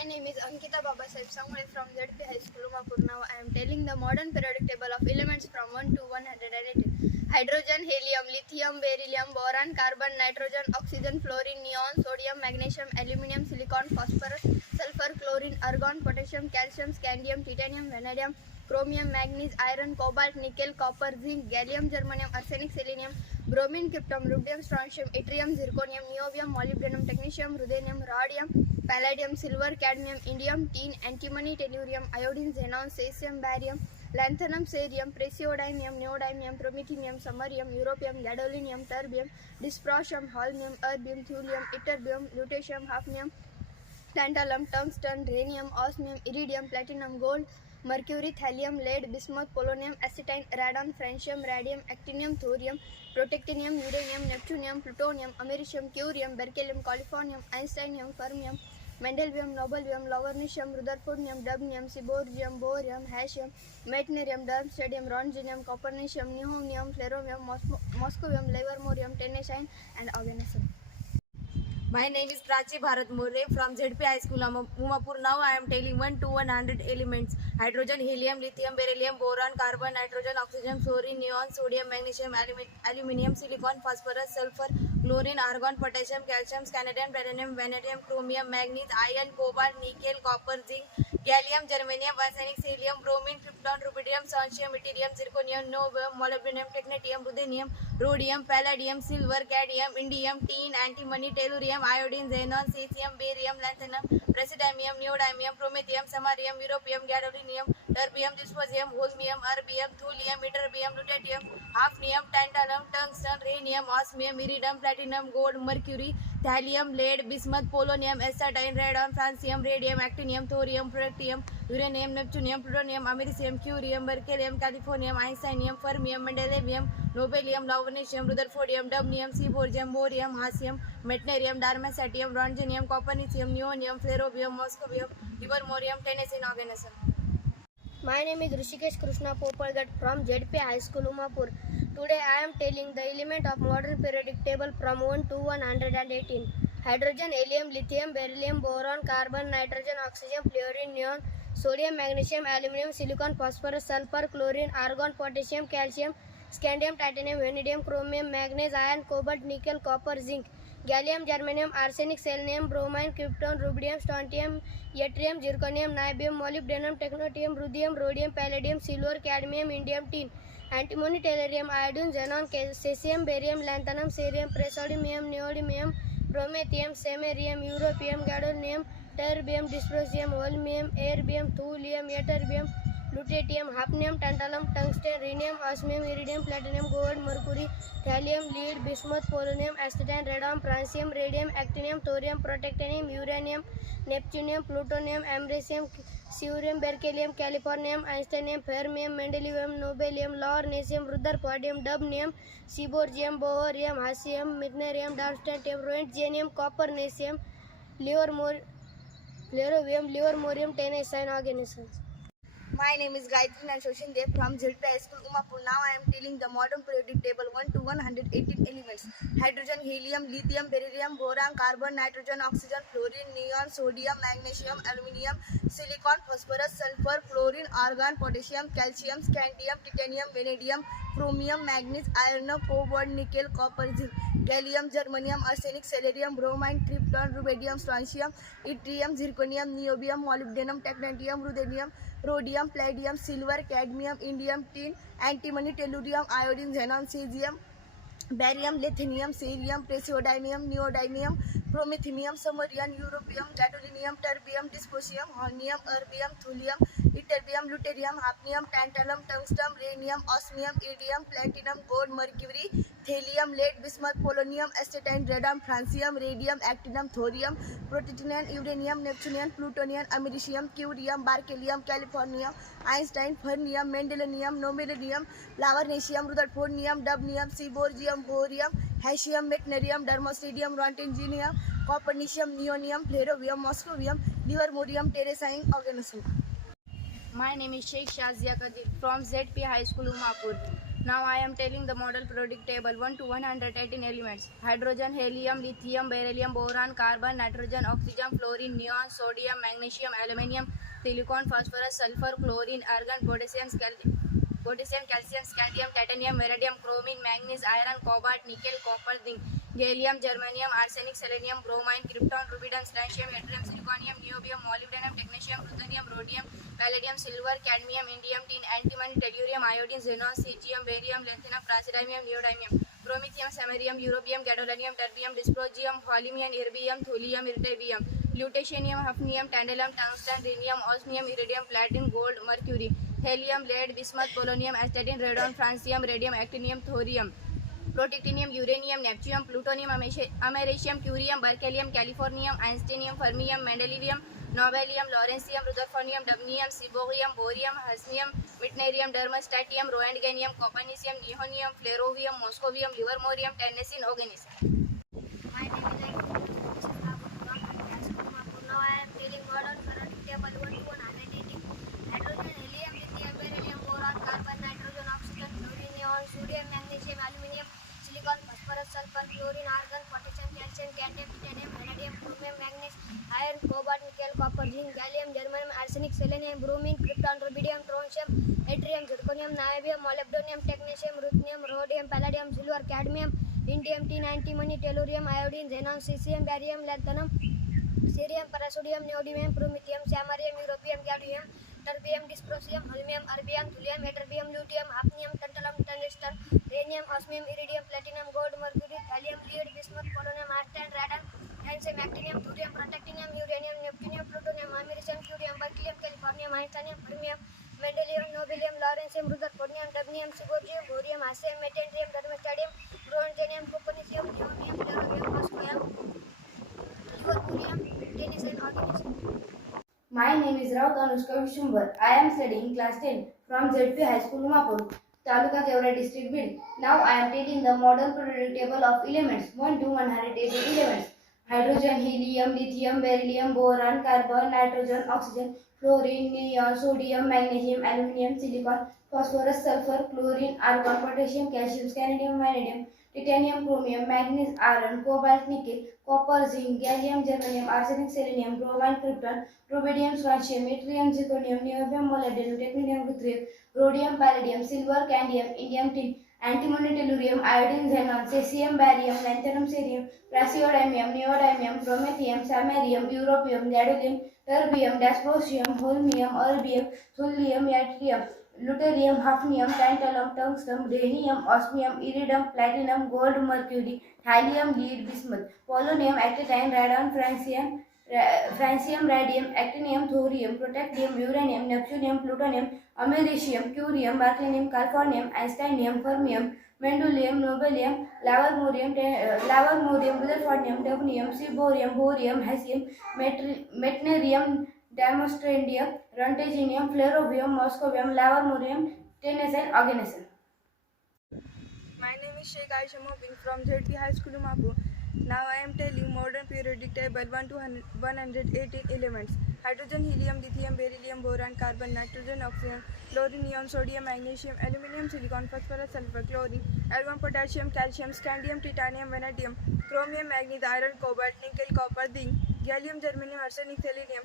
My name is Ankita Babasaheb Sangole from ZP High School, Umapur. Now I am telling the modern periodic table of elements from 1 to 118. Hydrogen, helium, lithium, beryllium, boron, carbon, nitrogen, oxygen, fluorine, neon, sodium, magnesium, aluminum, silicon, phosphorus, sulfur, chlorine, argon, potassium, calcium, scandium, titanium, vanadium, chromium, manganese, iron, cobalt, nickel, copper, zinc, gallium, germanium, arsenic, selenium, bromine, krypton, rubidium, strontium, yttrium, zirconium, niobium, molybdenum, technetium, ruthenium, rhodium, palladium, silver, cadmium, indium, tin, antimony, tellurium, iodine, xenon, cesium, barium, lanthanum, cerium, praseodymium, neodymium, promethium, samarium, europium, gadolinium, terbium, dysprosium, holmium, erbium, thulium, ytterbium, lutetium, hafnium, tantalum, tungsten, rhenium, osmium, iridium, platinum, gold, mercury, thallium, lead, bismuth, polonium, acetine, radon, francium, radium, actinium, thorium, protactinium, uranium, neptunium, plutonium, americium, curium, berkelium, californium, einsteinium, fermium, mendelevium, nobelium, lovernicium, rutherfordium, dubnium, seaborgium, borium, haitium, meitnerium, darmstadtium, rhodium, copernicium, nihonium, flerovium, moscovium, livermorium, tennessine, and oganesson. My name is Prachi Bharat More from ZP High School, Umapur. Now I am telling 1 to 100 elements: hydrogen, helium, lithium, beryllium, boron, carbon, nitrogen, oxygen, fluorine, neon, sodium, magnesium, aluminium, silicon, phosphorus, sulfur, chlorine, argon, potassium, calcium, scandium, platinum, vanadium, chromium, manganese, iron, cobalt, nickel, copper, zinc, gallium, germanium, arsenic, cesium, bromine, krypton, rubidium, strontium, yttrium, zirconium, niobium, molybdenum, technetium, ruthenium, rhodium, palladium, silver, cadmium, indium, tin, antimony, tellurium, iodine, xenon, cesium, barium, lanthanum, praseodymium, neodymium, promethium, samarium, europium, gadolinium, terbium, dysprosium, holmium, erbium, thulium, ytterbium, lutetium, hafnium, tantalum, tungsten, rhenium, osmium, iridium, platinum, gold, mercury, thallium, lead, bismuth, polonium, acetine, radon, francium, radium, actinium, thorium, protactinium, uranium, neptunium, plutonium, americium, curium, berkelium, californium, einsteinium, fermium, mendelevium, nobelium, lovernicium, rutherfordium, dubnium, seaborgium, borium, hastium, meitnerium, darmstadtium, rhodium, copernicium, neonium, flerovium, moscovium, livermorium, tennessine, oganesson. My name is Rishikesh Krishna Popalgat from ZP High School, Umapur. Today I am telling the element of modern periodic table from 1 to 118. Hydrogen, helium, lithium, beryllium, boron, carbon, nitrogen, oxygen, fluorine, neon, sodium, magnesium, aluminum, silicon, phosphorus, sulfur, chlorine, argon, potassium, calcium, scandium, titanium, vanadium, chromium, manganese, iron, cobalt, nickel, copper, zinc, gallium, germanium, arsenic, selenium, bromine, krypton, rubidium, strontium, yttrium, zirconium, niobium, molybdenum, technetium, ruthenium, rhodium, palladium, silver, cadmium, indium, tin, antimony, tellurium, iodine, xenon, cesium, barium, lanthanum, cerium, praseodymium, neodymium, promethium, samarium, europium, gadolinium, terbium, dysprosium, holmium, erbium, thulium, ytterbium, lutetium, hafnium, tantalum, tungsten, rhenium, osmium, iridium, platinum, gold, mercury, thallium, lead, bismuth, polonium, acetine, radon, francium, radium, actinium, thorium, protactinium, uranium, neptunium, plutonium, americium, cerium, berkelium, californium, einsteinium, fermium, mendelevium, nobelium, lovernicium, rutherfordium, dubnium, seaborgium, borium, hastium, meitnerium, darmstadtium, rhodium, copernicium, livermorium, tennessine, oganesson. My name is Gayatri Nansoshin Dev from ZP High School, Umapur. Now I am telling the modern periodic table 1 to 118 elements: hydrogen, helium, lithium, beryllium, boron, carbon, nitrogen, oxygen, fluorine, neon, sodium, magnesium, aluminium, silicon, phosphorus, sulfur, chlorine, argon, potassium, calcium, scandium, titanium, vanadium, chromium, manganese, iron, cobalt, nickel, copper, zinc, gallium, germanium, arsenic, selenium, bromine, krypton, rubidium, strontium, yttrium, zirconium, niobium, molybdenum, technetium, ruthenium, rhodium, palladium, silver, cadmium, indium, tin, antimony, tellurium, iodine, xenon, cesium, barium, lithium, cerium, praseodymium, neodymium, promethium, samarium, europium, gadolinium, terbium, dysprosium, holmium, erbium, thulium, ytterbium, lutetium, hafnium, tantalum, tungsten, rhenium, osmium, iridium, platinum, gold, mercury, thallium, lead, bismuth, polonium, acetine, radon, francium, radium, actinium, thorium, protactinium, uranium, neptunium, plutonium, americium, curium, berkelium, californium, einstein, fermium, mendelevium, nobelium, lovernicium, rutherfordium, dubnium, seaborgium, borium, haitium, meitnerium, darmstadtium, rhodium, copernicium, neonium, flerovium, moscovium, livermorium, tennessine, oganesson. My name is Sheikh Shazia Kadir from ZP High School, Umapur. Now I am telling the model periodic table 1 to 118 elements: hydrogen, helium, lithium, beryllium, boron, carbon, nitrogen, oxygen, fluorine, neon, sodium, magnesium, aluminium, silicon, phosphorus, sulfur, chlorine, argon, potassium, calcium, scandium, titanium, iridium, chromium, manganese, iron, cobalt, nickel, copper, zinc, gallium, germanium, arsenic, selenium, bromine, krypton, rubidium, strontium, yttrium, zirconium, niobium, molybdenum, technetium, ruthenium, rhodium, palladium, silver, cadmium, indium, tin, antimony, tellurium, iodine, xenon, cesium, barium, lanthanum, praseodymium, neodymium, promethium, samarium, europium, gadolinium, terbium, dysprosium, holmium, erbium, thulium, iridium, lutetium, hafnium, tantalum, tungsten, rhenium, osmium, iridium, platinum, gold, mercury, helium, lead, bismuth, polonium, astatine, radon, francium, radium, actinium, thorium, protactinium, uranium, neptunium, plutonium, americium, curium, berkelium, californium, einsteinium, fermium, mendelevium, nobelium, lawrencium, rutherfordium, dubnium, siborium, borium, hafnium, witnerium, dermastatium, roentgenium, copernicium, nihonium, flerovium, moscovium, livermorium, tennessine, oganesson. My name is Now I am telling model periodic table 1 to 118. Hydrogen, helium, lithium, beryllium, boron, carbon, nitrogen, oxygen, fluorine, neon, sodium, magnesium, aluminium, silicon, phosphorus, sulfur, chlorine, argon, potassium, calcium, cadmium, titanium, vanadium, chromium, manganese, iron, cobalt, nickel, copper, zinc, gallium, germanium, arsenic, selenium, bromine, krypton, rubidium, strontium, yttrium, zirconium, niobium, molybdenum, technetium, ruthenium, rhodium, palladium, silver, cadmium, indium, tin, antimony, tellurium, iodine, xenon, cesium, barium, lanthanum, cerium, praseodymium, neodymium, promethium, samarium, europium, gadolinium, terbium, dysprosium, holmium, erbium, thulium, ytterbium, lutetium, hafnium, tantalum, tungsten, rhenium, osmium, iridium, platinum, gold, mercury, thallium, lead, bismuth, polonium, arsenic, radon, francium, actinium, thorium, protactinium, uranium, neptunium, plutonium, americium, curium, berkelium, californium, einsteinium, fermium, mendelevium, nobelium, lawrencium, rutherfordium, dubnium, siborium, borium, hassium, metandium, dermastadium, roentgenium, copernicium, neobium, flerovium, moscovium, livermorium, tennessine, oganesson. My name is Raut Anushka Vishumbar. I am studying class 10 from ZP High School, Umapur, Taluka Devra district, Bid. Now I am taking the model periodic table of elements 1 to 180 elements: hydrogen, helium, lithium, beryllium, boron, carbon, nitrogen, oxygen, fluorine, neon, sodium, magnesium, aluminium, silicon, phosphorus, sulfur, chlorine, argon, potassium, calcium, scandium, vanadium, titanium, chromium, manganese, iron, cobalt, nickel, copper, zinc, gallium, germanium, arsenic, selenium, bromine, krypton, rubidium, strontium, yttrium, zirconium, niobium, molybdenum, technetium, ruthenium, rhodium, palladium, silver, cadmium, indium, tin, antimony, tellurium, iodine, xenon, cesium, barium, lanthanum, cerium, praseodymium, neodymium, promethium, samarium, europium, gadolinium, terbium, dysprosium, holmium, erbium, thulium, yttrium, lutetium, hafnium, tantalum, tungsten, rhenium, osmium, iridium, platinum, gold, mercury, thallium, lead, bismuth, polonium, actinium, radon, francium, radium, actinium, thorium, protactinium, uranium, neptunium, plutonium, americium, curium, berkelium, californium, einsteinium, fermium, mendelevium, nobelium, livermorium, rutherfordium, dubnium, siborium, borium, hassium, meitnerium, demonstratium, roentgenium, flerovium, moscovium, livermorium, tennessine, oganesson. My name is Sheikh Aisha Mobin from ZP High School, Umapur. Now I am telling modern periodic table 1 to 118 elements: hydrogen, helium, lithium, beryllium, boron, carbon, nitrogen, oxygen, fluorine, neon, sodium, magnesium, aluminium, silicon, phosphorus, sulfur, chlorine, argon, potassium, calcium, scandium, titanium, vanadium, chromium, manganese, iron, cobalt, nickel, copper, zinc, gallium, germanium, arsenic, selenium,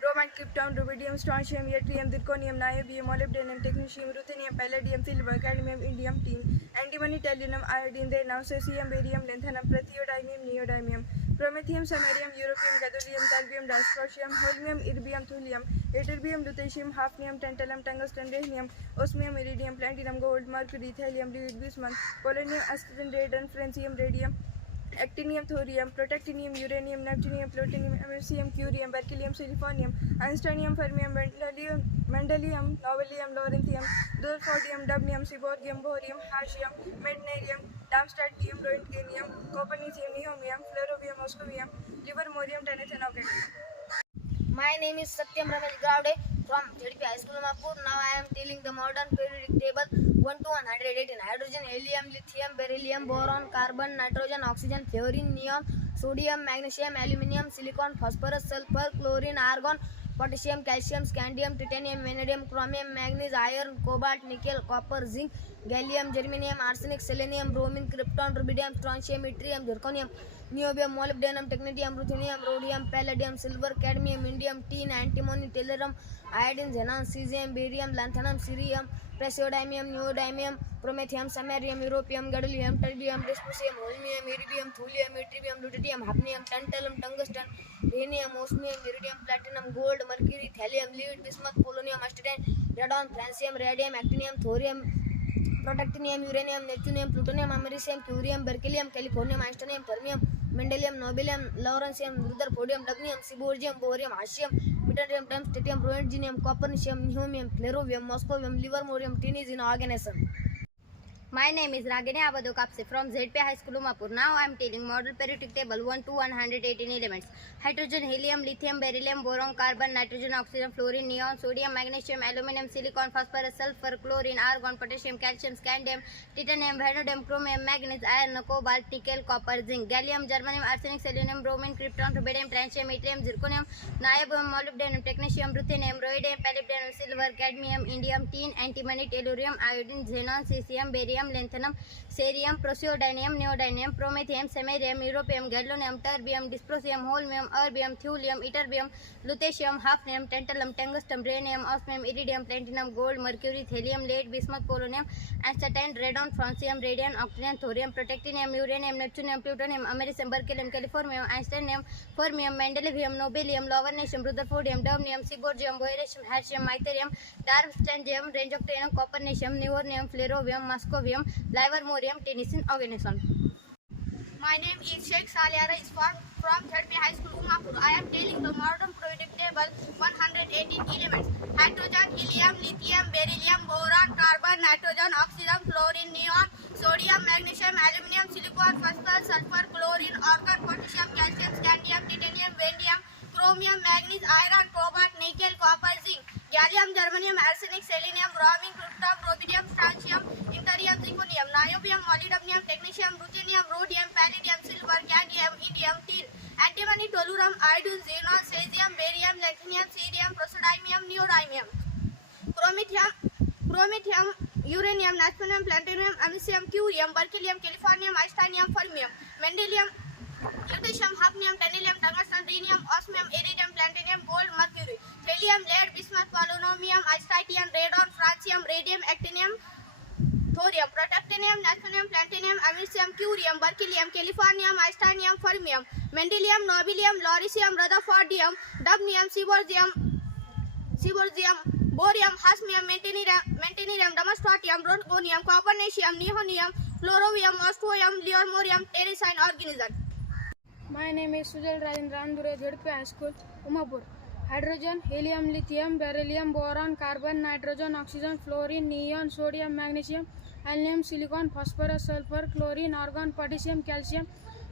bromine, krypton, rubidium, strontium, yttrium, zirconium, niobium, molybdenum, technetium, ruthenium, palladium, silver, cadmium, indium, tin, antimony, tellurium, iodine, xenon, cesium, barium, lanthanum, praseodymium, neodymium, promethium, samarium, europium, gadolinium, terbium, dysprosium, holmium, erbium, thulium, ytterbium, lutetium, hafnium, tantalum, tungsten, rhenium, osmium, iridium, platinum, gold, mercury, thallium, lead, bismuth, polonium, astatine, radon, francium, radium, actinium, thorium, protactinium, uranium, neptunium, plutonium, americium, curium, berkelium, siliconium, einsteinium, fermium, mendelevium, nobelium, lawrencium, rutherfordium, dubnium, siborium, borium, hassium, meitnerium, darmstadtium, roentgenium, copernicium, nihonium, flerovium, moscovium, livermorium, tennessine, oganesson. My name is Satyam Ramesh Gavde from ZP High School, Umapur. Now I am telling the modern periodic table 1 to 118: hydrogen, helium, lithium, beryllium, boron, carbon, nitrogen, oxygen, fluorine, neon, sodium, magnesium, aluminium, silicon, phosphorus, sulfur, chlorine, argon, potassium, calcium, scandium, titanium, vanadium, chromium, manganese, iron, cobalt, nickel, copper, zinc, gallium, germanium, arsenic, selenium, bromine, krypton, rubidium, strontium, yttrium, zirconium, niobium, molybdenum, technetium, ruthenium, rhodium, palladium, silver, cadmium, indium, tin, antimony, tellurium, iodine, xenon, caesium, barium, lanthanum, cerium, praseodymium, neodymium, promethium, samarium, europium, gadolinium, terbium, dysprosium, holmium, iridium, thulium, yttrium, lutetium, hafnium, tantalum, tungsten, rhenium, osmium, iridium, platinum, gold, mercury, thallium, lead, bismuth, polonium, astatine, radon, francium, radium, actinium, thorium, protactinium, uranium, neptunium, plutonium, americium, curium, berkelium, californium, einsteinium, fermium, mendelevium, nobelium, lawrencium, rutherfordium, dubnium, seaborgium, bohrium, hassium, meitnerium, darmstadtium, roentgenium, copernicium, nihonium, flerovium, moscovium, livermorium, tennessine, oganesson. My name is Ragini Abadokapse from ZP High School Umapur. Now I am telling model periodic table 1 to 118 elements. Hydrogen, helium, lithium, beryllium, boron, carbon, nitrogen, oxygen, fluorine, neon, sodium, magnesium, aluminum, silicon, phosphorus, sulfur, chlorine, argon, potassium, calcium, scandium, titanium, vanadium, chromium, manganese, iron, cobalt, nickel, copper, zinc, gallium, germanium, arsenic, selenium, bromine, krypton, rubidium, francium, yttrium, zirconium, niobium, molybdenum, technetium, ruthenium, rhodium, palladium, silver, cadmium, indium, tin, antimony, tellurium, iodine, xenon, cesium, barium, lanthanum, cerium, praseodymium, neodymium, promethium, samarium, europium, gadolinium, terbium, dysprosium, holmium, erbium, thulium, ytterbium, lutetium, hafnium, tantalum, tungsten, rhenium, osmium, iridium, platinum, gold, mercury, thallium, lead, bismuth, polonium, astatine, radon, francium, radium, octanium, thorium, protactinium, uranium, neptunium, plutonium, americium, berkelium, californium, einsteinium, fermium, mendelevium, nobelium, lovernicium, rutherfordium, dubnium, seaborgium, bohrium, hercium, mycerium, darmstadtium, rangeoctanium, copernicium, neornium, flerovium, moscovium, livermorium, tennyson, organism. My name is Sheikh Saliara Isfar from 3rd High School Umapur. I am telling the modern periodic table 118 elements. Hydrogen, helium, lithium, beryllium, boron, carbon, nitrogen, oxygen, fluorine, neon, sodium, magnesium, aluminum, silicon, phosphorus, sulfur, chlorine, argon, potassium, calcium, scandium, titanium, vanadium, chromium, manganese, iron, cobalt, nickel, copper, zinc, gallium, germanium, arsenic, selenium, bromine, krypton, rubidium, strontium, yttrium, zirconium, niobium, molybdenum, technetium, ruthenium, rhodium, palladium, silver, cadmium, indium, tin, antimony, tellurium, iodine, xenon, cesium, barium, lanthanum, cerium, praseodymium, neodymium, chromium, uranium, neptunium, platinum, americium, curium, berkelium, californium, einsteinium, fermium, mendelium, lutetium, hafnium, tellurium, tungsten, rhenium, osmium, iridium, platinum, gold, mercury, thallium, lead, bismuth, polonium, astatine, radon, francium, radium, actinium, thorium, protactinium, neptunium, platinum, americium, curium, berkelium, californium, einsteinium, fermium, mendelium, nobelium, lawrencium, rutherfordium, dubnium, seaborgium, borium, hasmium, mentenium, damascenium, rhodium, copernicium, neodymium, fluorovium, moscovium, livermorium, tennyson, organism. My name is Sujal Rajendra Andure, ZP High School, Umapur. Hydrogen, helium, lithium, beryllium, boron, carbon, nitrogen, oxygen, fluorine, neon, sodium, magnesium, aluminum, silicon, phosphorus, sulfur, chlorine, argon, potassium, calcium,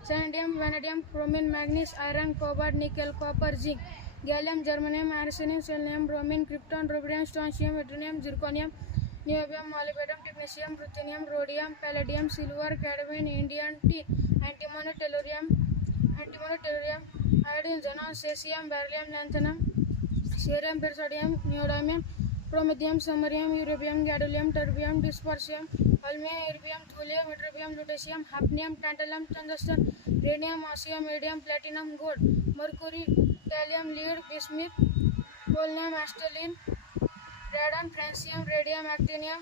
scandium, vanadium, chromium, manganese, iron, cobalt, nickel, copper, zinc, gallium, germanium, arsenic, selenium, bromine, krypton, rubidium, strontium, yttrium, zirconium, niobium, molybdenum, technetium, ruthenium, rhodium, palladium, silver, cadmium, indium, tin, antimony, tellurium, iodine, xenon, cesium, beryllium, lanthanum, cerium, praseodymium, neodymium, promethium, samarium, europium, gadolinium, terbium, dysprosium, holmium, erbium, thulium, yttrium, lutetium, hafnium, tantalum, tungsten, rhenium, osmium, iridium, platinum, gold, mercury, thallium, lead, bismuth, polonium, acetylene, radon, francium, radium, actinium,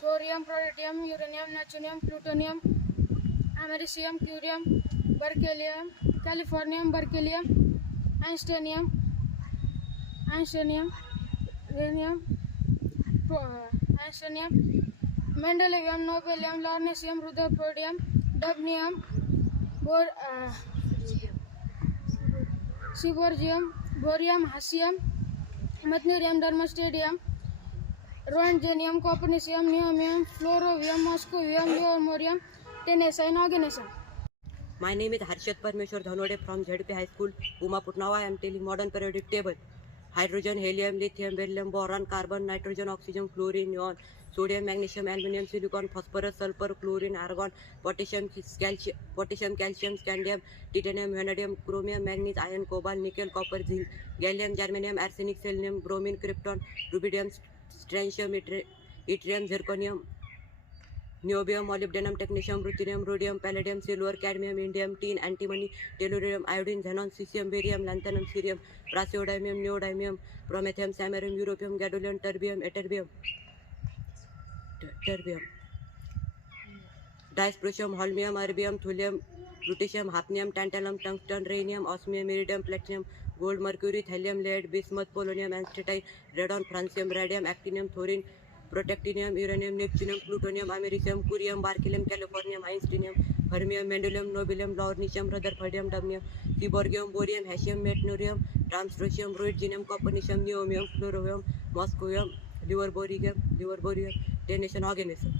thorium, protactinium, uranium, neptunium, plutonium, americium, curium, berkelium, californium, berkelium, einsteinium, rhenium, mendelevium, nobelium, lawrencium, rutherfordium, dubnium, seaborgium, borium, hassium, methnurium, darmstadtium, roentgenium, copernicium, neodymium, fluorovium, moscovium, livermorium, tennyson, organism. My name is Harshad Parmeshwar Dhanode from ZP High School, Umapur. Now I am telling modern periodic table. Hydrogen, helium, lithium, beryllium, boron, carbon, nitrogen, oxygen, fluorine, neon, sodium, magnesium, aluminum, silicon, phosphorus, sulfur, chlorine, argon, potassium, calcium, scandium, titanium, vanadium, chromium, manganese, iron, cobalt, nickel, copper, zinc, gallium, germanium, arsenic, selenium, bromine, krypton, rubidium, strontium, yttrium, zirconium, niobium, molybdenum, technetium, ruthenium, rhodium, palladium, silver, cadmium, indium, tin, antimony, tellurium, iodine, xenon, cesium, barium, lanthanum, cerium, praseodymium, neodymium, promethium, samarium, europium, gadolinium, terbium, dysprosium, holmium, erbium, thulium, lutetium, hafnium, tantalum, tungsten, rhenium, osmium, iridium, platinum, gold, mercury, thallium, lead, bismuth, polonium, astatine, radon, francium, radium, actinium, thorium, protactinium, uranium, neptunium, plutonium, americium, curium, berkelium, californium, einsteinium, fermium, mendelium, nobelium, lawrencium, rutherfordium, dubnium, seaborgium, borium, haitium, meitnerium, tramstrontium, rhodigenium, copernicium, neomium, fluorium, moscovium, liverboриum, tension organism.